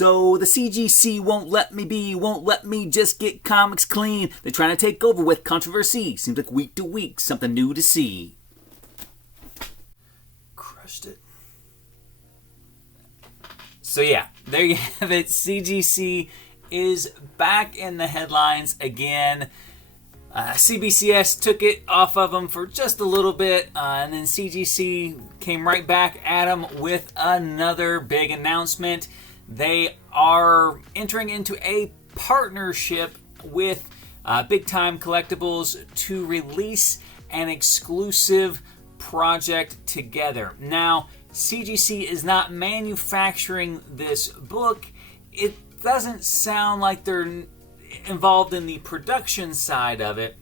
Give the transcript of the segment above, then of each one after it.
So the CGC won't let me just get comics clean. They're trying to take over with controversy. Seems like week to week, something new to see. Crushed it. So yeah, there you have it. CGC is back in the headlines again. CBCS took it off of them for just a little bit, and then CGC came right back at them with another big announcement. They are entering into a partnership with Big Time Collectibles to release an exclusive project together. Now, CGC is not manufacturing this book. It doesn't sound like they're involved in the production side of it,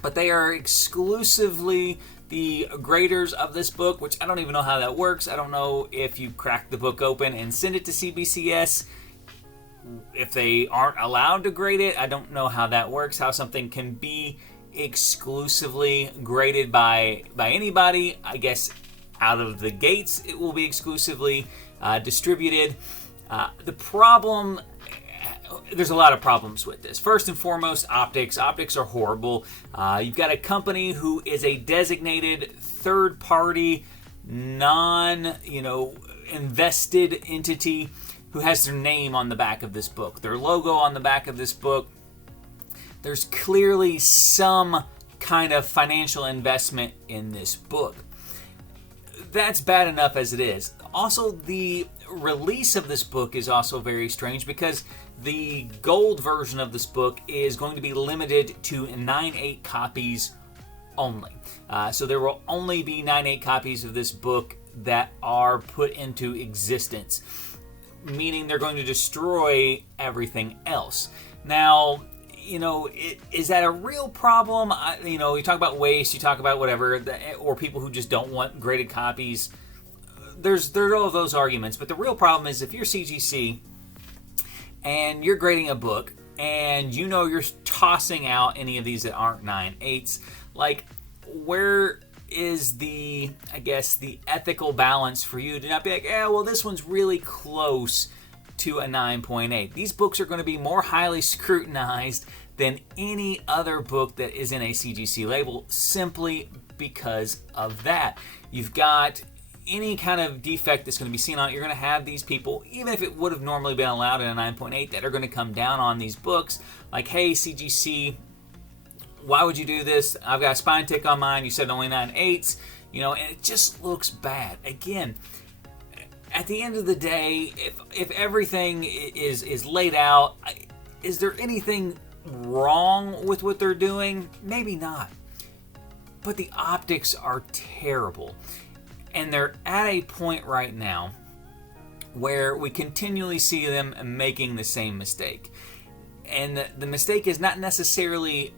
but they are exclusively the graders of this book, which I don't even know how that works. I don't know if you crack the book open and send it to CBCS, if they aren't allowed to grade it. I don't know how that works, how something can be exclusively graded by anybody. I guess out of the gates it will be exclusively distributed. The problem, there's a lot of problems with this. First and foremost, optics. Optics are horrible. You've got a company who is a designated third-party, invested entity who has their name on the back of this book, their logo on the back of this book. There's clearly some kind of financial investment in this book. That's bad enough as it is. Also, the release of this book is also very strange because the gold version of this book is going to be limited to 9/8 copies only. So there will only be 9/8 copies of this book that are put into existence, meaning they're going to destroy everything else. Now, is that a real problem? You talk about waste, you talk about whatever, or people who just don't want graded copies. There's all of those arguments, but the real problem is if you're CGC and you're grading a book and you're tossing out any of these that aren't 9/8, like, where is the ethical balance for you to not be like, well, this one's really close to a 9.8. These books are going to be more highly scrutinized than any other book that is in a CGC label simply because of that. You've got any kind of defect that's going to be seen on it. You're going to have these people, even if it would have normally been allowed in a 9.8, that are going to come down on these books like, hey, CGC, why would you do this? I've got a spine tick on mine. You said only 9/8, and it just looks bad. Again, at the end of the day, if everything is laid out, is there anything wrong with what they're doing? Maybe not. But the optics are terrible. And they're at a point right now where we continually see them making the same mistake. And the mistake is not necessarily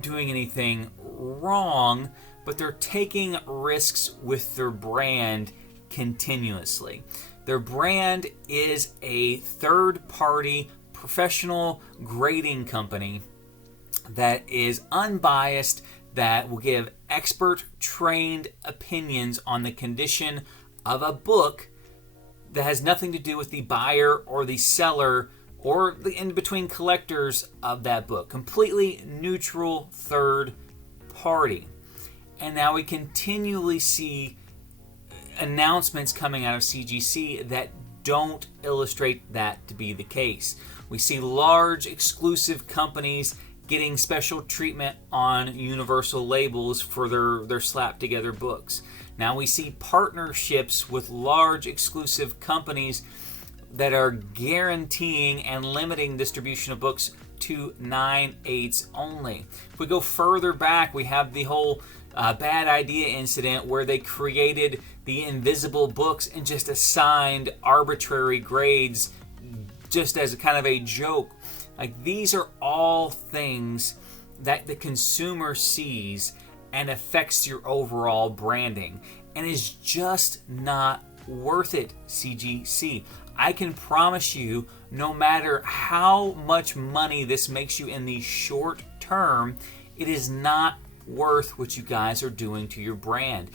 doing anything wrong, but they're taking risks with their brand continuously. Their brand is a third-party professional grading company that is unbiased, that will give expert trained opinions on the condition of a book that has nothing to do with the buyer or the seller or the in-between collectors of that book. Completely neutral third party. And now we continually see announcements coming out of CGC that don't illustrate that to be the case. We see large exclusive companies getting special treatment on Universal labels for their slapped together books. Now we see partnerships with large exclusive companies that are guaranteeing and limiting distribution of books to 9/8 only. If we go further back, we have the whole Bad Idea incident where they created the invisible books and just assigned arbitrary grades just as a kind of a joke. Like, these are all things that the consumer sees and affects your overall branding and is just not worth it, CGC. I can promise you, no matter how much money this makes you in the short term, it is not worth what you guys are doing to your brand.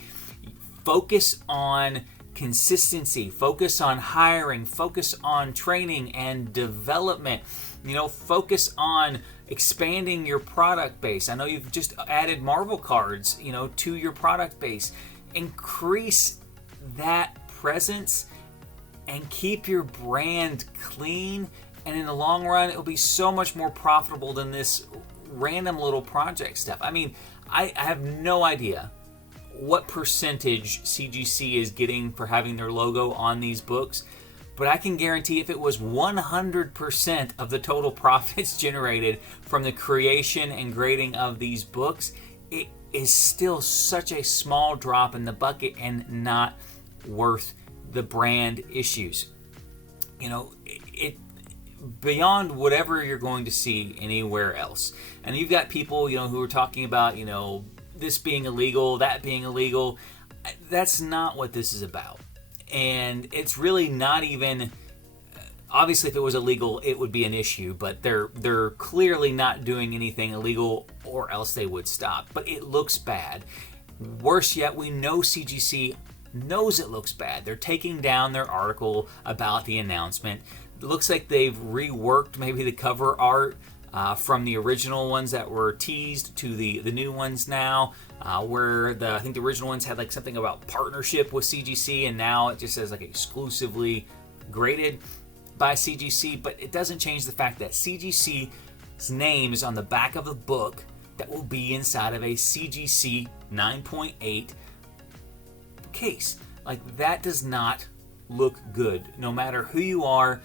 Focus on consistency, focus on hiring, focus on training and development, focus on expanding your product base. I know you've just added Marvel cards, to your product base. Increase that presence and keep your brand clean. And in the long run, it'll be so much more profitable than this random little project stuff. I mean, I have no idea what percentage CGC is getting for having their logo on these books, but I can guarantee if it was 100% of the total profits generated from the creation and grading of these books, it is still such a small drop in the bucket and not worth the brand issues. It beyond whatever you're going to see anywhere else. And you've got people, who are talking about, this being illegal, that being illegal. That's not what this is about. And it's really not even, obviously if it was illegal, it would be an issue, but they're clearly not doing anything illegal or else they would stop. But it looks bad. Worse yet, we know CGC knows it looks bad. They're taking down their article about the announcement. It looks like they've reworked maybe the cover art from the original ones that were teased to the new ones now, where I think the original ones had like something about partnership with CGC, and now it just says like exclusively graded by CGC. But it doesn't change the fact that CGC's name is on the back of the book that will be inside of a CGC 9.8 case. Like, that does not look good, no matter who you are.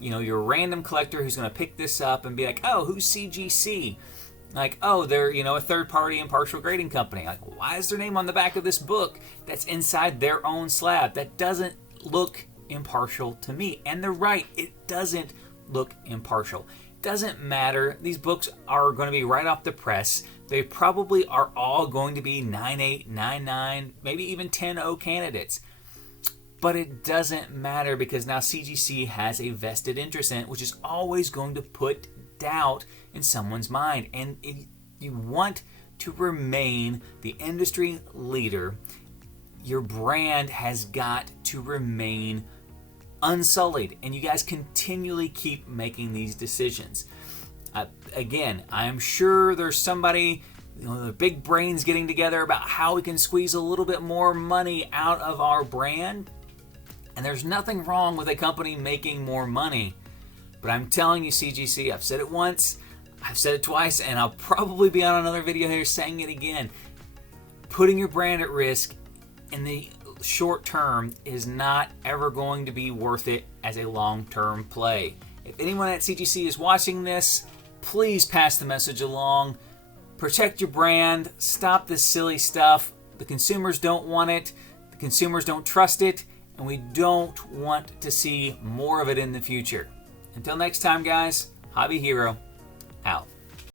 You're a random collector who's going to pick this up and be like, oh, who's CGC? Like, oh, they're, a third-party impartial grading company. Like, why is their name on the back of this book that's inside their own slab? That doesn't look impartial to me. And they're right, it doesn't look impartial. Doesn't matter. These books are going to be right off the press. They probably are all going to be 9.8, 9.9, maybe even 10.0 candidates. But it doesn't matter because now CGC has a vested interest in it, which is always going to put doubt in someone's mind. And if you want to remain the industry leader, your brand has got to remain unsullied. And you guys continually keep making these decisions. Again, I'm sure there's somebody, the big brains getting together about how we can squeeze a little bit more money out of our brand. And there's nothing wrong with a company making more money. But I'm telling you, CGC, I've said it once, I've said it twice, and I'll probably be on another video here saying it again. Putting your brand at risk in the short term is not ever going to be worth it as a long-term play. If anyone at CGC is watching this, please pass the message along. Protect your brand. Stop this silly stuff. The consumers don't want it. The consumers don't trust it. And we don't want to see more of it in the future. Until next time, guys, Hobby Hero, out.